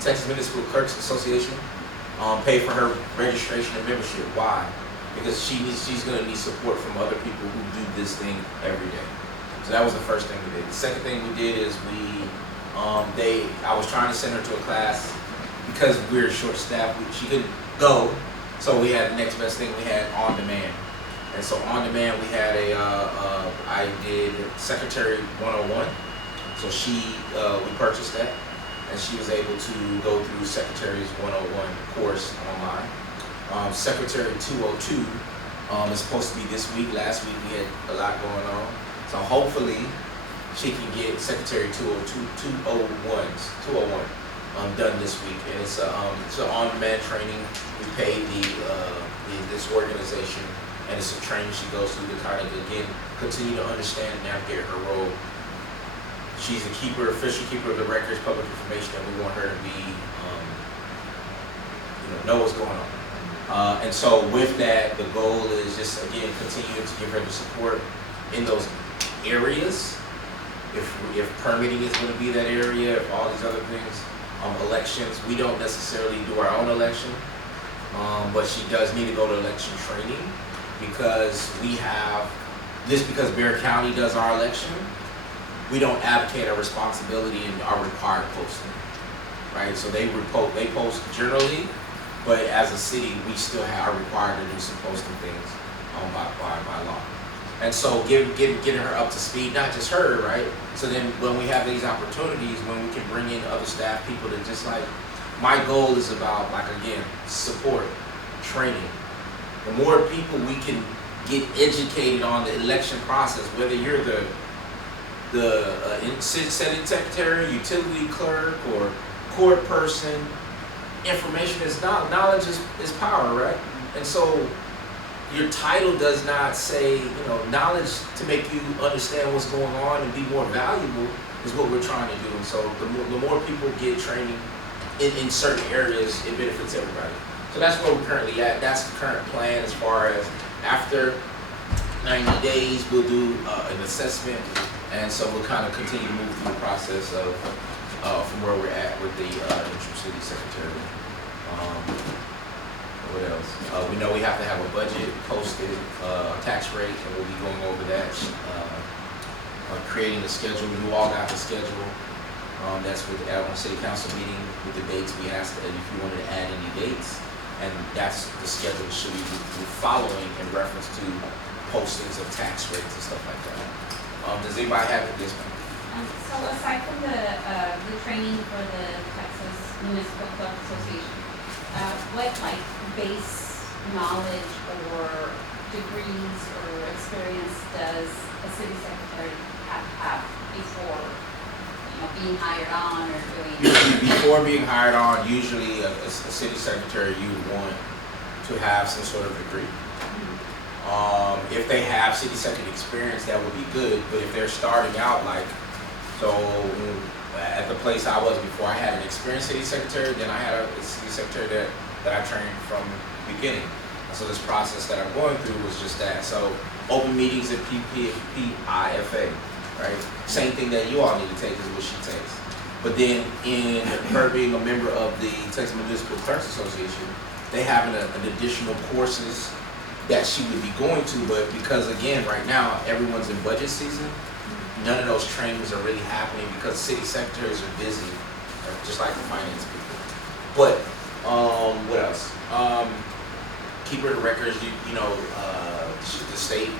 Texas Municipal Clerks Association, pay for her registration and membership. Why? Because she's going to need support from other people who do this thing every day. So that was the first thing we did. The second thing we did is I was trying to send her to a class because we were short-staffed. She couldn't go, so we had the next best thing. We had on demand, and so on demand we had I did Secretary 101. So we purchased that, and she was able to go through Secretary's 101 course online. Secretary 202 is supposed to be this week. Last week we had a lot going on. So hopefully she can get Secretary 201 done this week. And it's an on-demand training. We paid this organization, and it's a training she goes through to kind of, again, continue to understand and navigate her role. She's a official keeper of the records, public information, and we want her to be, know what's going on. And so with that, the goal is just, again, continue to give her the support in those areas. If permitting is going to be that area, if all these other things, elections, we don't necessarily do our own election, but she does need to go to election training because because Bexar County does our election, we don't advocate our responsibility in our required posting, right? So they post generally, but as a city, we still are required to do some posting things by law. And so getting her up to speed, not just her, right? So then when we have these opportunities, when we can bring in other staff people that just like, my goal is about, like, again, support, training. The more people we can get educated on the election process, whether you're the Senate secretary, utility clerk, or court person, information is knowledge is power, right? And so your title does not say, knowledge to make you understand what's going on and be more valuable is what we're trying to do. And so the more people get training in certain areas, it benefits everybody. So that's where we're currently at. That's the current plan as far as after 90 days, we'll do an assessment. And so we'll kind of continue to move through the process of from where we're at with the interim city secretary. What else? We know we have to have a budget posted, tax rate, and we'll be going over that. Creating a schedule. You all got the schedule. That's with the city council meeting with the dates. We asked if you wanted to add any dates, and that's the schedule that should be following in reference to postings of tax rates and stuff like that. Does anybody have this one? So aside from the training for the Texas Municipal Clerk Association, what base knowledge or degrees or experience does a city secretary have before being hired on or doing? Before being hired on, usually a city secretary, you would want to have some sort of degree. If they have city secretary experience, that would be good. But if they're starting out, at the place I was before, I had an experienced city secretary, then I had a city secretary that I trained from the beginning. So this process that I'm going through was just that. So open meetings at PIFA, right? Same thing that you all need to take is what she takes. But then in her being a member of the Texas Municipal Clerks Association, they have an additional courses that she would be going to, but because again, right now, everyone's in budget season, none of those trainings are really happening because city secretaries are busy, just like the finance people. But what else? Keeper of the records, the state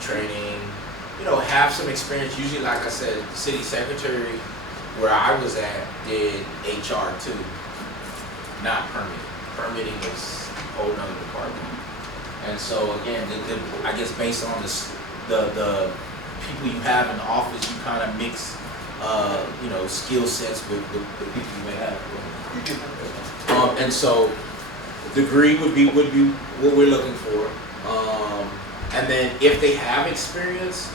training, have some experience. Usually, like I said, the city secretary, where I was at, did HR too, not permitting. Permitting is a whole nother department. And so again, I guess based on the people you have in the office, you kind of mix, skill sets with the people you may have. And so degree would be what we're looking for. And then if they have experience,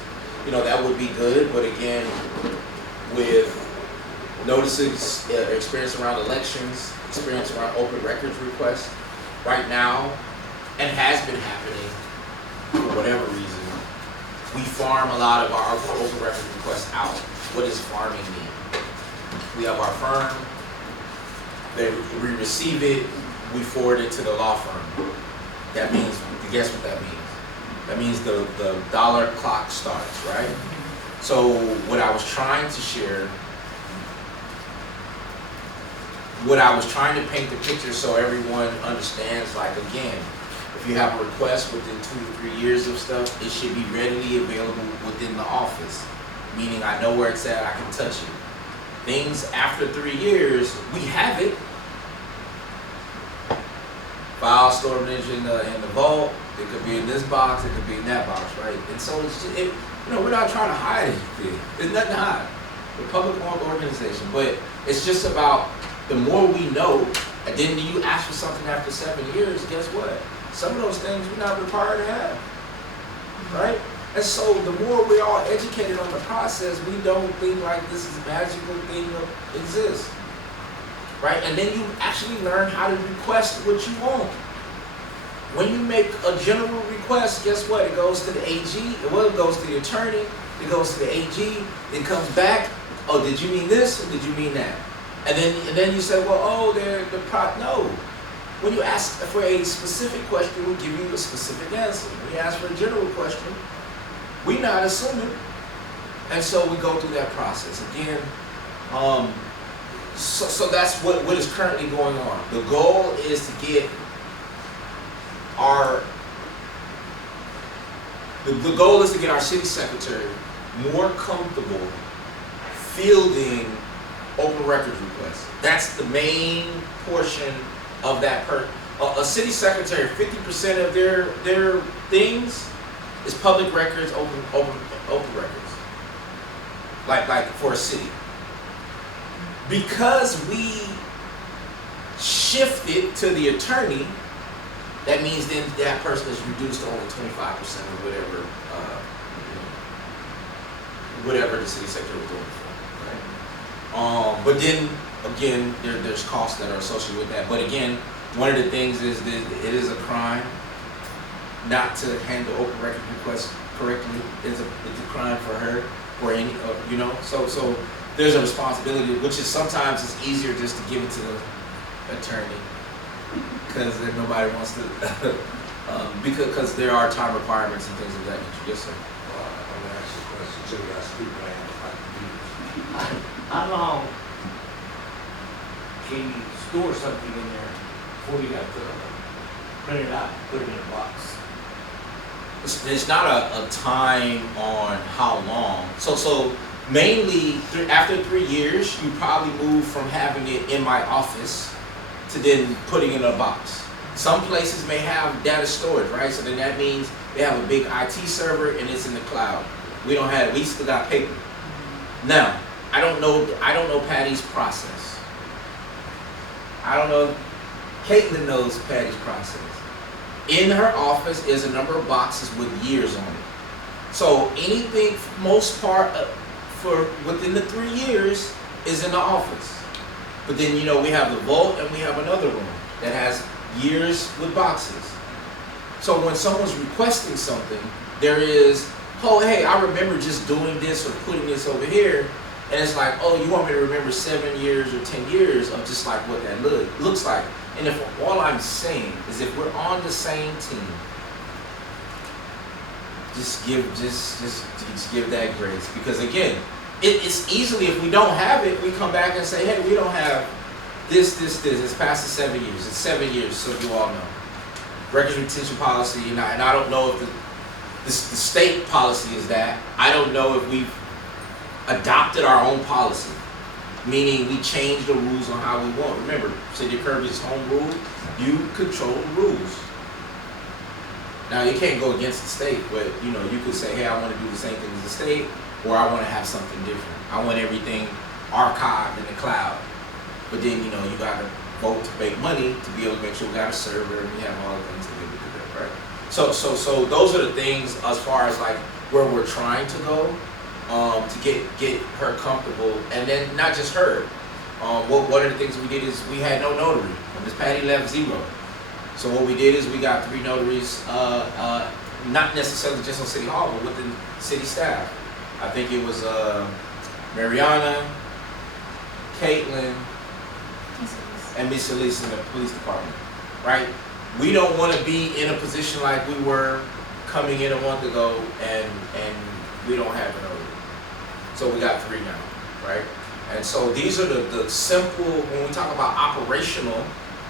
that would be good. But again, with notices, experience around elections, experience around open records requests, right now, and has been happening for whatever reason, we farm a lot of our open records requests out. What does farming mean? We have our firm, We receive it, we forward it to the law firm. That means, guess what that means? That means the dollar clock starts, right? So what I was trying to share, what I was trying to paint the picture so everyone understands, like, again, if you have a request within 2 to 3 years of stuff, it should be readily available within the office. Meaning I know where it's at, I can touch it. Things after 3 years, we have it. File stored in the vault. It could be in this box. It could be in that box, right? And so it's just, we're not trying to hide anything. There's nothing to hide. We're a public-owned organization, but it's just about the more we know. And then you ask for something after 7 years. Guess what? Some of those things we're not required to have, right? And so the more we're all educated on the process, we don't think like this is a magical thing that exists. Right? And then you actually learn how to request what you want. When you make a general request, guess what? It goes to the AG, it goes to the attorney, it goes to the AG, it comes back, oh, did you mean this or did you mean that? And then you say, well, oh, no. When you ask for a specific question, we'll give you a specific answer. When you ask for a general question, we're not assuming. And so we go through that process. Again, so that's what is currently going on. The goal is to get our city secretary more comfortable fielding open records requests. That's the main portion of that a city secretary, 50% of their things is public records, open records. Like for a city. Because we shifted to the attorney, that means then that person is reduced to only 25% of whatever the city secretary was doing for, right? But then again, there's costs that are associated with that. But again, one of the things is that it is a crime not to handle open record requests correctly. It's a crime for her or any, So there's a responsibility, which is sometimes it's easier just to give it to the attorney because nobody wants to, because there are time requirements and things of that nature. Yes, sir. I'm gonna ask you a question too. I speak my hand. How long can you store something in there before you have to print it out and put it in a box? There's not a time on how long. So mainly after 3 years, you probably move from having it in my office to then putting it in a box. Some places may have data storage, right? So then that means they have a big IT server and it's in the cloud. We don't have it. We still got paper. Now, I don't know Patty's process. I don't know. Caitlin knows Patty's process. In her office is a number of boxes with years on it. So anything, for most part, for within the 3 years is in the office. But then, we have the vault and we have another room that has years with boxes. So when someone's requesting something, there is, oh, hey, I remember just doing this or putting this over here. And it's like, oh, you want me to remember 7 years or 10 years of just like what that looks like. And if all I'm saying is if we're on the same team, just give that grace. Because again, it's easily, if we don't have it, we come back and say, hey, we don't have this. It's past the 7 years. It's 7 years, so you all know. Records retention policy, and I don't know if the state policy is that. I don't know if we've adopted our own policy, meaning we change the rules on how we want. Remember, City of Kirby's home rule, you control the rules. Now, you can't go against the state, but you could say, hey, I want to do the same thing as the state, or I want to have something different. I want everything archived in the cloud. But then, you got to vote to make money to be able to make sure we got a server and we have all the things to be able to do that, right? So those are the things as far as like where we're trying to go. To get her comfortable, and then not just her. One of the things we did is we had no notary. Miss Patty left 0. So what we did is we got 3 notaries, not necessarily just on City Hall, but within city staff. I think it was Mariana, Caitlin, and and Mr. Lee's in the police department, right? We don't want to be in a position like we were coming in a month ago, and we don't have an order. So we got 3 now, right? And so these are the simple, when we talk about operational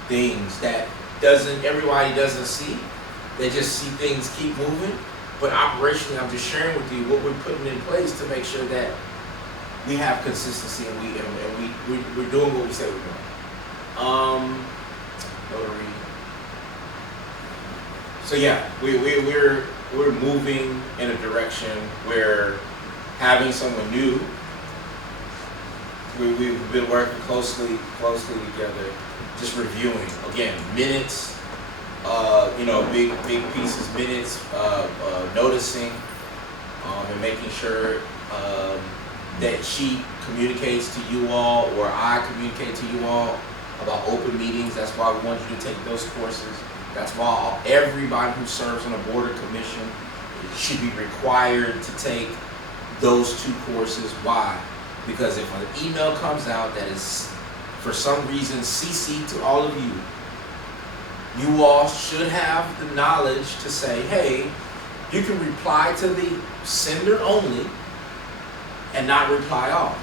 things that everybody doesn't see. They just see things keep moving. But operationally, I'm just sharing with you what we're putting in place to make sure that we have consistency and we're doing what we say we're doing. Notary. So yeah, we're moving in a direction where having someone new. We've been working closely together, just reviewing again minutes. Big pieces, minutes, noticing, and making sure that she communicates to you all, or I communicate to you all about open meetings. That's why we want you to take those courses. That's why everybody who serves on a board or commission should be required to take those 2 courses. Why? Because if an email comes out that is, for some reason, CC'd to all of you, you all should have the knowledge to say, hey, you can reply to the sender only and not reply all.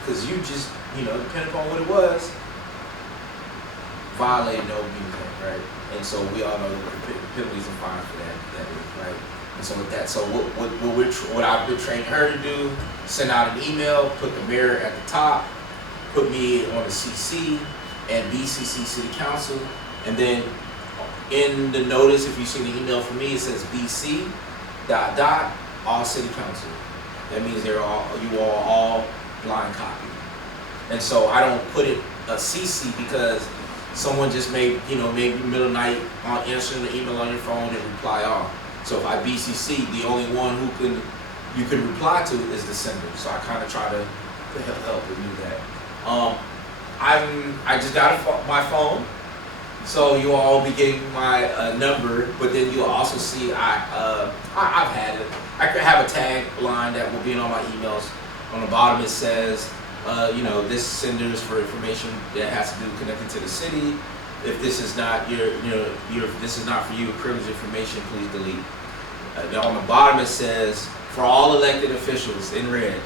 Because you just, depending upon what it was, violated no meeting, right? And so we all know the penalties and fines for that is, right? And so with that, so what I've been training her to do, send out an email, put the mayor at the top, put me on the CC, and BCC City Council. And then in the notice, if you see the email from me, it says BC ... all City Council. That means you all blind copy. And so I don't put it a CC because someone just maybe middle of the night on answering the email on your phone and reply all. So if I BCC, the only one you can reply to is the sender. So I kind of try to help with you that. I just got my phone. So you all will be getting my number, but then you'll also see I've had it. I could have a tag line that will be in all my emails. On the bottom it says, this sender is for information that has to do connected to the city. If this is not this is not for you, privileged information, please delete. On the bottom it says, for all elected officials in red,